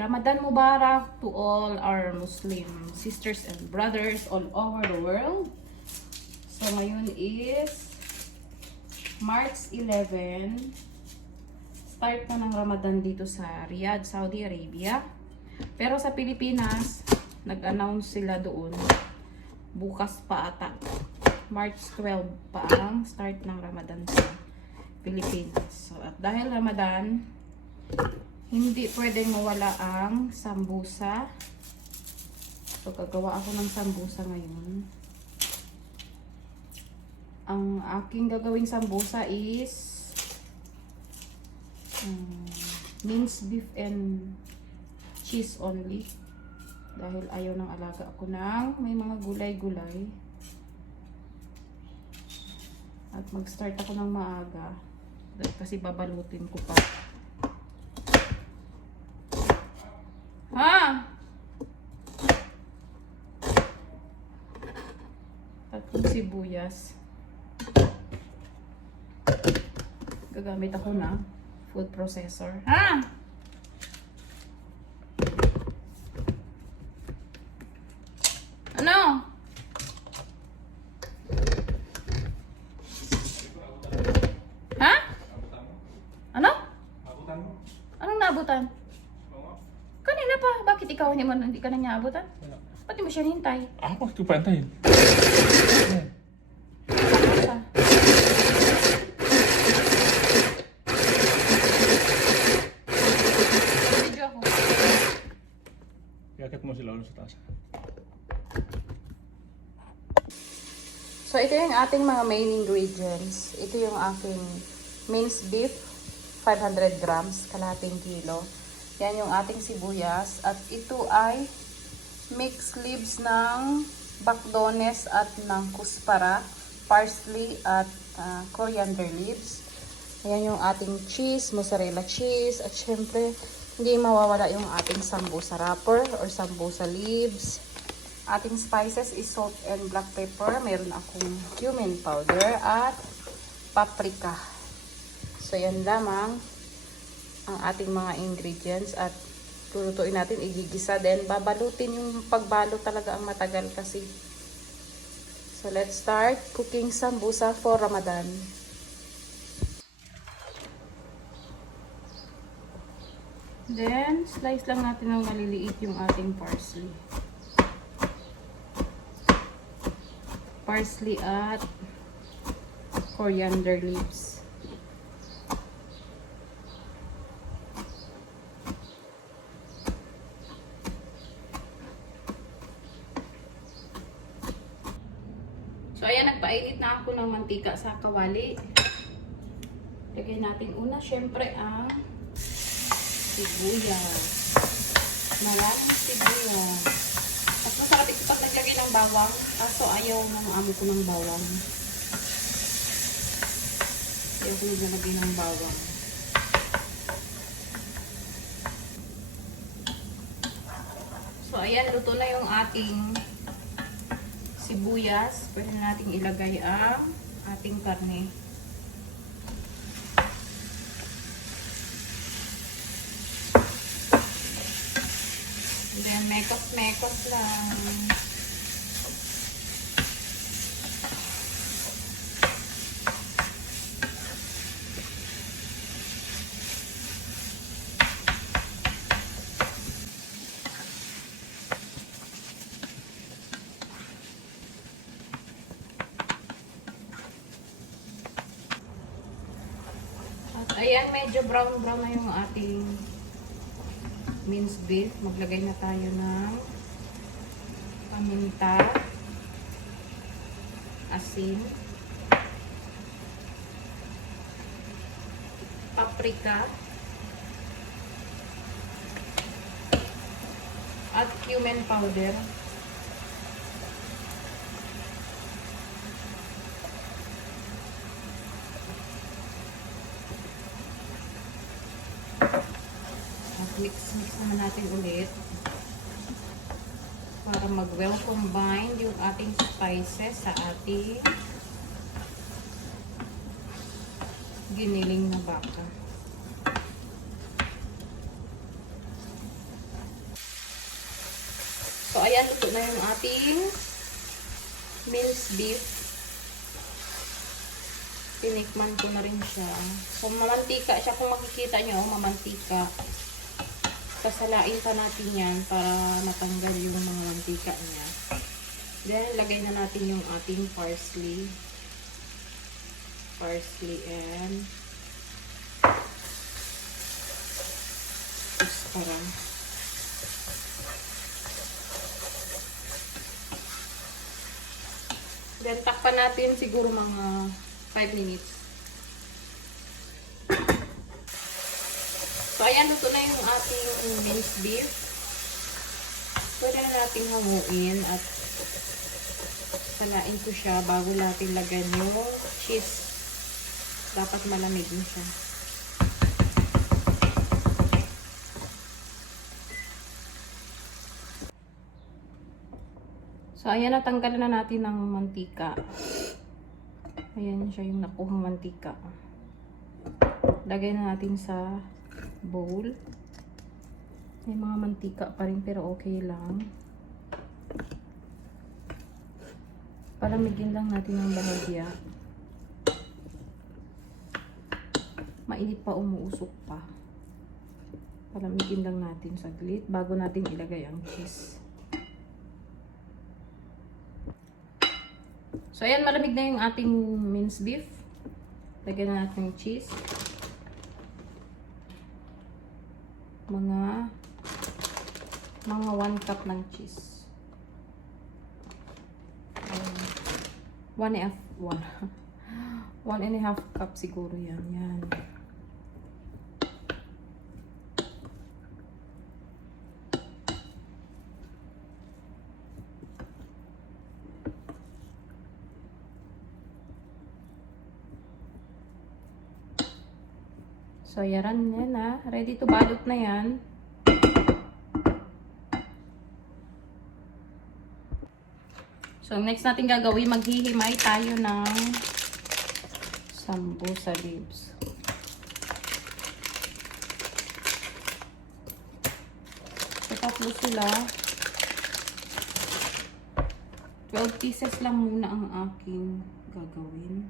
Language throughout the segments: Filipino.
Ramadan Mubarak to all our Muslim sisters and brothers all over the world. So ngayon is March 11. Start na ng Ramadan dito sa Riyadh, Saudi Arabia. Pero sa Pilipinas, nag-announce sila doon. Bukas pa ata. March 12 pa ang start ng Ramadan sa Pilipinas. So, at dahil Ramadan, hindi pwedeng mawala ang sambusa. So, gagawa ako ng sambusa ngayon. Ang aking gagawing sambusa is minced beef and cheese only. Dahil ayaw ng alaga ako ng may mga gulay-gulay. At mag-start ako ng maaga. Kasi babalutin ko pa. Ha? Tatlong sibuyas. Gagamit ako ng food processor. Ha? Ano? Ha? Ano? Anong naabutan? Kanina pa. Bakit ikaw hindi ka na niya abutan? Ba't di mo siya hintay? Apa itu pantai? Video ako. Yakit mo sila ulit sa taas. So, ito yung ating mga main ingredients. Ito yung aking minced beef, 500 grams, kalahating kilo. Yan yung ating sibuyas. At ito ay mixed leaves ng bakdones at ng kuspara, parsley at coriander leaves. Ayan yung ating cheese, mozzarella cheese. At syempre, hindi mawawala yung ating sambusa wrapper or sambusa leaves. Ating spices is salt and black pepper. Meron akong cumin powder at paprika. So, yan lamang ang ating mga ingredients. At lulutuin natin, igigisa. Then, babalutin yung pagbalot talaga ang matagal kasi. So, let's start cooking sambusa for Ramadan. Then, slice lang natin ng maliliit yung ating parsley. Parsley at coriander leaves. So, ayan, nagpainit na ako ng mantika sa kawali. Lagay natin una, syempre, ang sibuyas. Maraming sibuyas. At masarap ito pag naglagay ng bawang. Kaso ayaw ng amo ko ng bawang. Ayaw ko naglagay ng bawang. So, ayan, luto na yung ating sibuyas. Pwede na natin ilagay ang ating karne. And then, mekos-mekos lang. Ayan, medyo brown-brown na yung ating minced beef. Maglagay na tayo ng paminta, asin, paprika, at cumin powder. Mix naman natin ulit para mag-well combine yung ating spices sa ating giniling na baka. ayan, luto na yung ating minced beef. Tinikman ko na rin siya. So, mamantika siya. Kung makikita nyo, mamantika. Kasalain pa natin yan para matanggal yung mga mantika niya. Then, lagay na natin yung ating parsley. Parsley and para. Then, takpan natin siguro mga 5 minutes. So, ayan, luto na yung ating minced beef. Pwede na natin hanguin at salain ko siya bago natin lagyan yung cheese. Dapat malamig na siya. So, ayan, natanggalan na natin ng mantika. Ayan siya yung nakuhang mantika. Lagay na natin sa bowl. May mga mantika pa rin pero okay lang. Palamigin lang natin ng bahagya. Mainit pa, umuusok pa. Palamigin lang natin saglit bago natin ilagay ang cheese. So, ayan, malamig na yung ating minced beef. Lagyan na natin yung cheese. Mga 1 cup ng cheese. 1 and a half cup siguro yan. Yan. So, yaran yan na. Ready to balot na yan. So, next natin gagawin, maghihimay tayo ng sambusa leaves. So, tatlo sila. 12 pieces lang muna ang aking gagawin.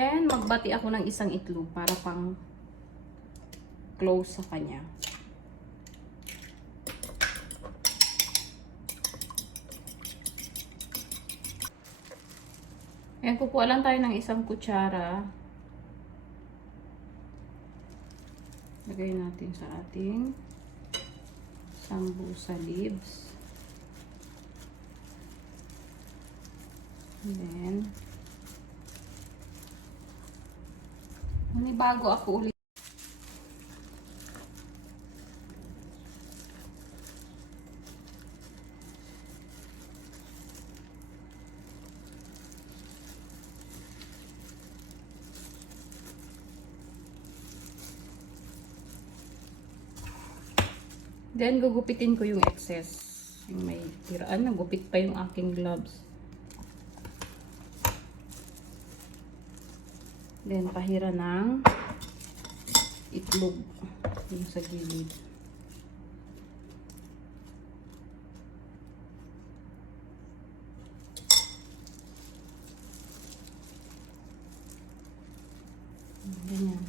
Then, magbati ako ng isang itlog para pang close sa kanya. Ayan, kukuha lang tayo ng isang kutsara. Lagay natin sa ating sambusa leaves. And then, bago ako ulit. Then, gugupitin ko yung excess. Yung may tiraan, nagupit pa yung aking gloves. Then, pahira ng itlog yung sa gilid. Ganyan.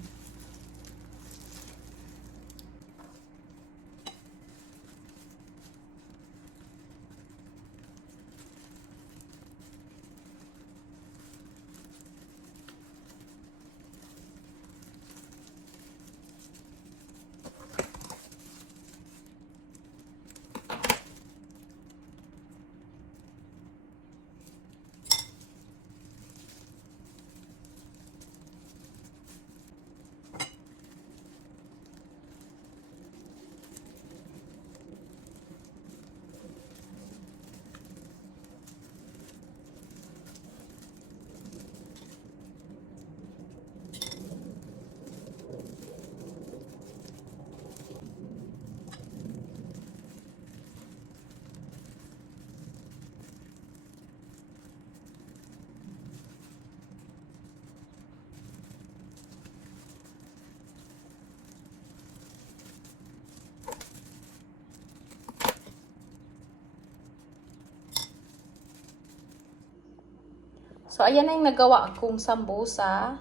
So, ayan na yung nagawa kong sambusa.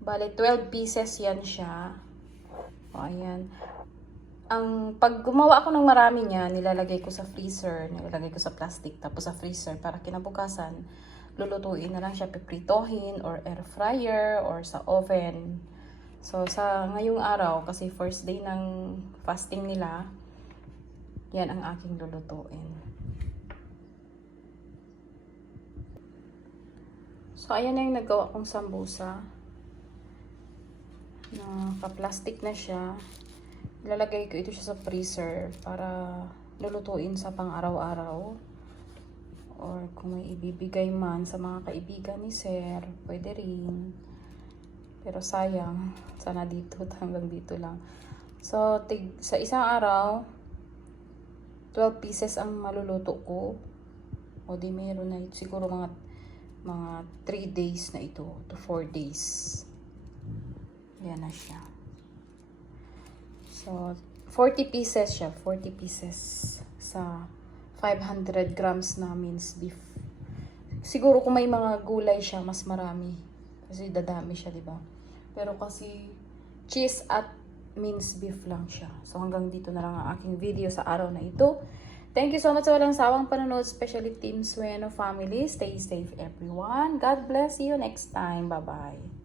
Bale, 12 pieces yan siya. O, ayan. Pag gumawa ako ng marami niya, nilalagay ko sa freezer, nilalagay ko sa plastic, tapos sa freezer para kinabukasan, lulutuin na lang siya, pipritohin, or air fryer, or sa oven. So, sa ngayong araw, kasi first day ng fasting nila, yan ang aking lulutuin. So, ayan na yung nagawa kong sambusa. Naka-plastic na siya. Ilalagay ko ito siya sa freezer para lulutuin sa pang-araw-araw. Or kung may ibibigay man sa mga kaibigan ni Sir, pwede rin. Pero sayang, sana dito, hanggang dito lang. So, sa isang araw, 12 pieces ang maluluto ko. O di meron na siguro mga 3 days na ito to 4 days. Yan na siya. So, 40 pieces siya. 40 pieces sa 500 grams na minced beef. Siguro kung may mga gulay siya, mas marami. Kasi dadami siya, di ba? Pero kasi cheese at minced beef lang siya. So, hanggang dito na lang ang aking video sa araw na ito. Thank you so much sa walang sawang panonood, especially Team Sueno family. Stay safe, everyone. God bless you next time. Bye-bye.